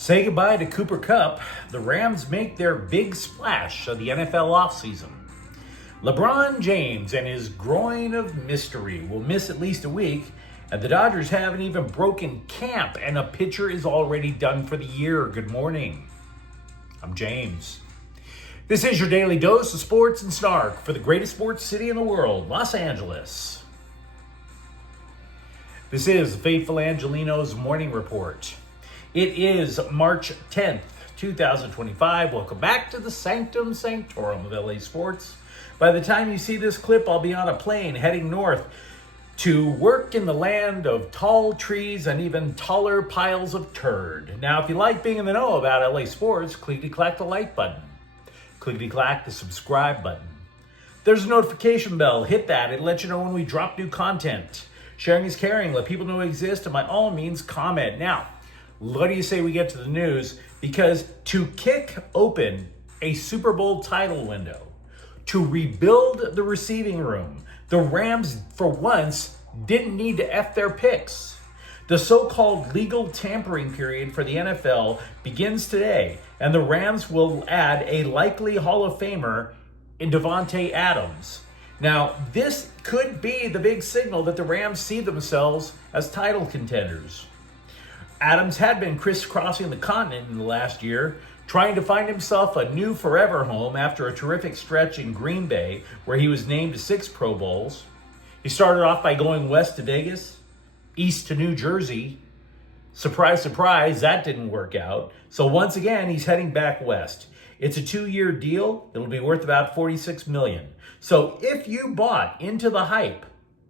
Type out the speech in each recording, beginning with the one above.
Say goodbye to Cooper Kupp. The Rams make their big splash of the NFL offseason. LeBron James and his groin of mystery will miss at least a week, and the Dodgers haven't even broken camp, and a pitcher is already done for the year. Good morning. I'm James. This is your daily dose of sports and snark for the greatest sports city in the world, Los Angeles. This is the Faithful Angelenos Morning Report. It is March 10th, 2025. Welcome back to the Sanctum Sanctorum of LA Sports. By the time you see this clip, I'll be on a plane heading north to work in the land of tall trees and even taller piles of turd. Now, if you like being in the know about LA sports, clickety-clack the like button. Clickety-clack the subscribe button. There's a notification bell. Hit that. It'll let you know when we drop new content. Sharing is caring. Let people know we exist, and by all means, comment. Now, what do you say we get to the news? Because to kick open a Super Bowl title window, to rebuild the receiving room, the Rams, for once, didn't need to F their picks. The so-called legal tampering period for the NFL begins today, and the Rams will add a likely Hall of Famer in Davonte Adams. Now, this could be the big signal that the Rams see themselves as title contenders. Adams had been crisscrossing the continent in the last year, trying to find himself a new forever home after a terrific stretch in Green Bay, where he was named to 6 Pro Bowls. He started off by going west to Vegas, east to New Jersey. Surprise, surprise, that didn't work out. So once again, he's heading back west. It's a 2-year deal. It'll be worth about $46 million. So if you bought into the hype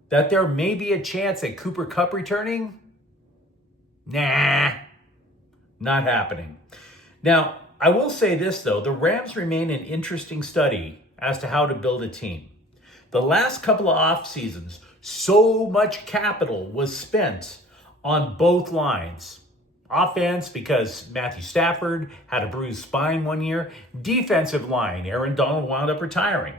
that there may be a chance at Cooper Kupp returning, nah, not happening. Now, I will say this, though. The Rams remain an interesting study as to how to build a team. The last couple of off seasons, so much capital was spent on both lines. Offense, because Matthew Stafford had a bruised spine one year. Defensive line, Aaron Donald wound up retiring.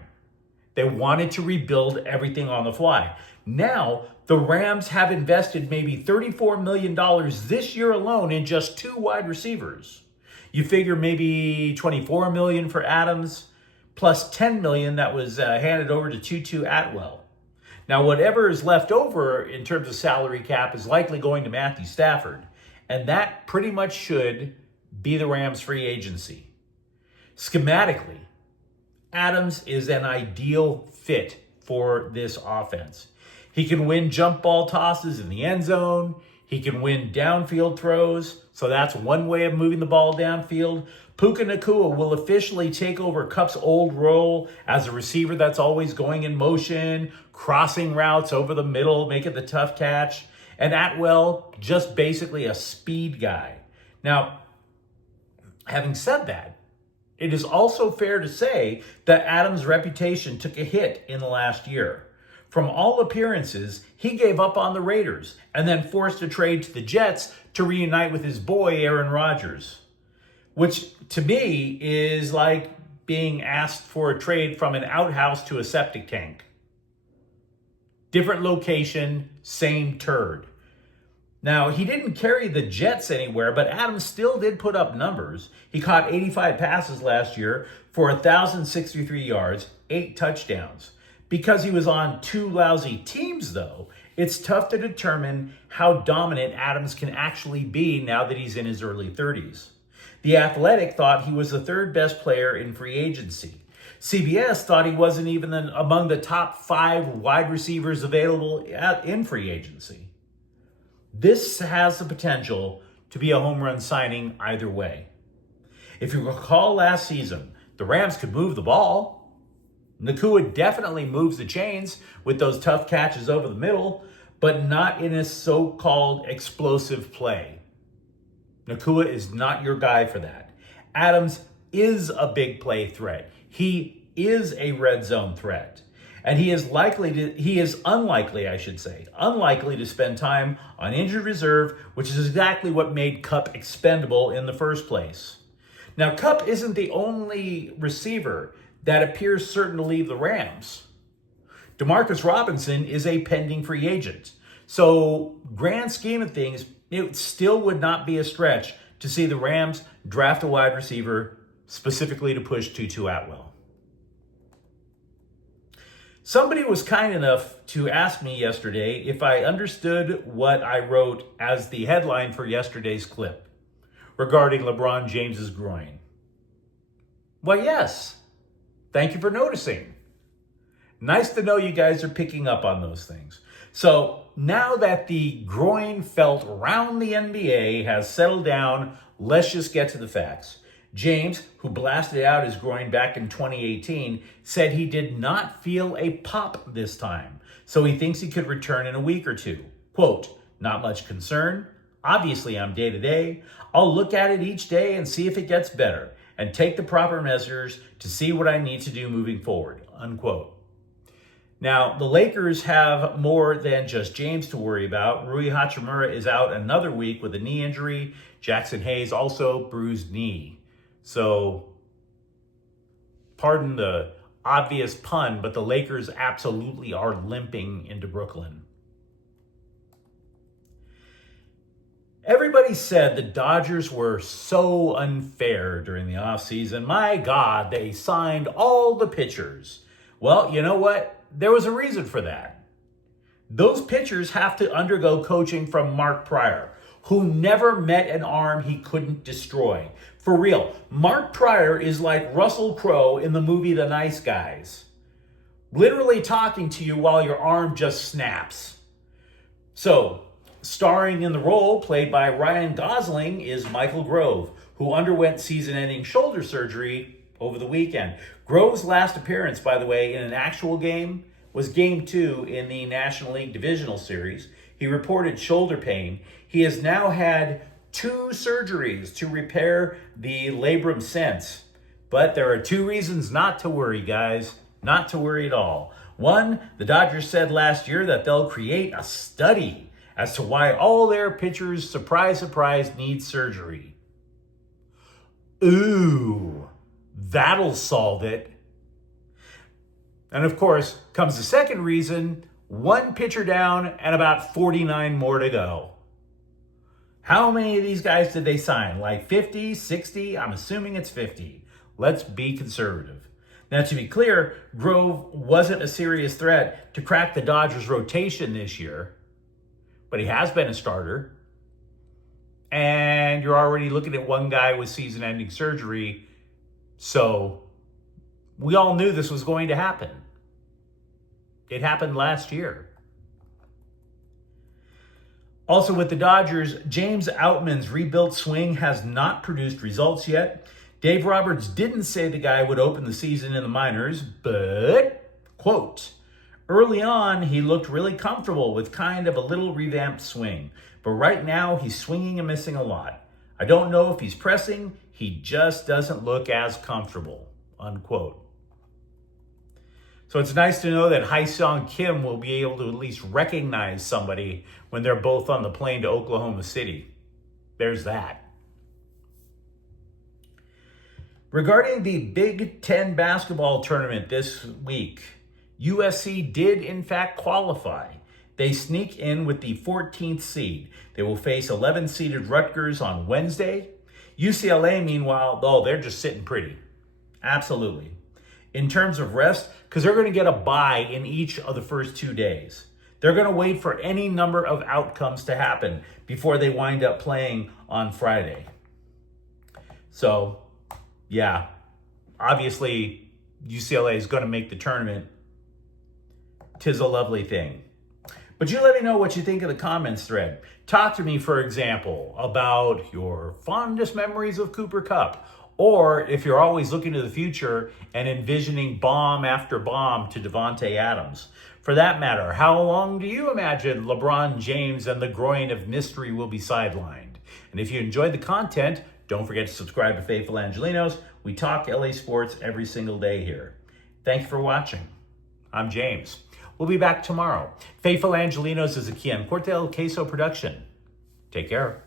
They wanted to rebuild everything on the fly. Now, the Rams have invested maybe $34 million this year alone in just 2 wide receivers. You figure maybe $24 million for Adams, plus $10 million that was handed over to Tutu Atwell. Now, whatever is left over in terms of salary cap is likely going to Matthew Stafford, and that pretty much should be the Rams' free agency. Schematically, Adams is an ideal fit for this offense. He can win jump ball tosses in the end zone. He can win downfield throws. So that's one way of moving the ball downfield. Puka Nacua will officially take over Kupp's old role as a receiver that's always going in motion, crossing routes over the middle, making the tough catch. And Atwell, just basically a speed guy. Now, having said that, it is also fair to say that Adams' reputation took a hit in the last year. From all appearances, he gave up on the Raiders and then forced a trade to the Jets to reunite with his boy, Aaron Rodgers, which to me is like being asked for a trade from an outhouse to a septic tank. Different location, same turd. Now, he didn't carry the Jets anywhere, but Adams still did put up numbers. He caught 85 passes last year for 1,063 yards, 8 touchdowns. Because he was on 2 lousy teams, though, it's tough to determine how dominant Adams can actually be now that he's in his early 30s. The Athletic thought he was the 3rd best player in free agency. CBS thought he wasn't even among the top 5 wide receivers available in free agency. This has the potential to be a home run signing either way. If you recall last season, the Rams could move the ball. Nacua definitely moves the chains with those tough catches over the middle, but not in a so-called explosive play. Nacua is not your guy for that. Adams is a big play threat. He is a red zone threat. And he is unlikely to spend time on injured reserve, which is exactly what made Kupp expendable in the first place. Now, Kupp isn't the only receiver that appears certain to leave the Rams. Demarcus Robinson is a pending free agent. So, grand scheme of things, it still would not be a stretch to see the Rams draft a wide receiver specifically to push Tutu Atwell. Somebody was kind enough to ask me yesterday if I understood what I wrote as the headline for yesterday's clip regarding LeBron James's groin. Well, yes. Thank you for noticing. Nice to know you guys are picking up on those things. So now that the groin felt around the NBA has settled down, let's just get to the facts. James, who blasted out his groin back in 2018, said he did not feel a pop this time, so he thinks he could return in a week or two. Quote, not much concern. Obviously, I'm day-to-day. I'll look at it each day and see if it gets better and take the proper measures to see what I need to do moving forward, unquote. Now, the Lakers have more than just James to worry about. Rui Hachimura is out another week with a knee injury. Jackson Hayes also bruised knee. So, pardon the obvious pun, but the Lakers absolutely are limping into Brooklyn. Everybody said the Dodgers were so unfair during the offseason. My God, they signed all the pitchers. Well, you know what? There was a reason for that. Those pitchers have to undergo coaching from Mark Prior, who never met an arm he couldn't destroy. For real, Mark Prior is like Russell Crowe in the movie The Nice Guys. Literally talking to you while your arm just snaps. So, starring in the role played by Ryan Gosling is Michael Grove, who underwent season-ending shoulder surgery over the weekend. Grove's last appearance, by the way, in an actual game was Game 2 in the National League Divisional Series. He reported shoulder pain. He has now had 2 surgeries to repair the labrum since. But there are 2 reasons not to worry, guys. Not to worry at all. One, the Dodgers said last year that they'll create a study as to why all their pitchers, surprise, surprise, need surgery. Ooh, that'll solve it. And of course, comes the second reason, 1 pitcher down and about 49 more to go. How many of these guys did they sign? Like 50, 60? I'm assuming it's 50. Let's be conservative. Now, to be clear, Grove wasn't a serious threat to crack the Dodgers' rotation this year, but he has been a starter. And you're already looking at 1 guy with season-ending surgery, so we all knew this was going to happen. It happened last year. Also with the Dodgers, James Outman's rebuilt swing has not produced results yet. Dave Roberts didn't say the guy would open the season in the minors, but, quote, early on, he looked really comfortable with kind of a little revamped swing. But right now, he's swinging and missing a lot. I don't know if he's pressing. He just doesn't look as comfortable, unquote. So it's nice to know that Hae-Sung Kim will be able to at least recognize somebody when they're both on the plane to Oklahoma City. There's that. Regarding the Big Ten basketball tournament this week, USC did in fact qualify. They sneak in with the 14th seed. They will face 11-seeded Rutgers on Wednesday. UCLA, meanwhile, they're just sitting pretty. Absolutely. In terms of rest, because they're going to get a bye in each of the first 2 days. They're going to wait for any number of outcomes to happen before they wind up playing on Friday. So, yeah, obviously UCLA is going to make the tournament. 'Tis a lovely thing. But you let me know what you think in the comments thread. Talk to me, for example, about your fondest memories of Cooper Kupp. Or if you're always looking to the future and envisioning bomb after bomb to Davonte Adams. For that matter, how long do you imagine LeBron James and the groin of mystery will be sidelined? And if you enjoyed the content, don't forget to subscribe to Faithful Angelenos. We talk LA sports every single day here. Thanks for watching. I'm James. We'll be back tomorrow. Faithful Angelenos is a Kian Cortel Queso production. Take care.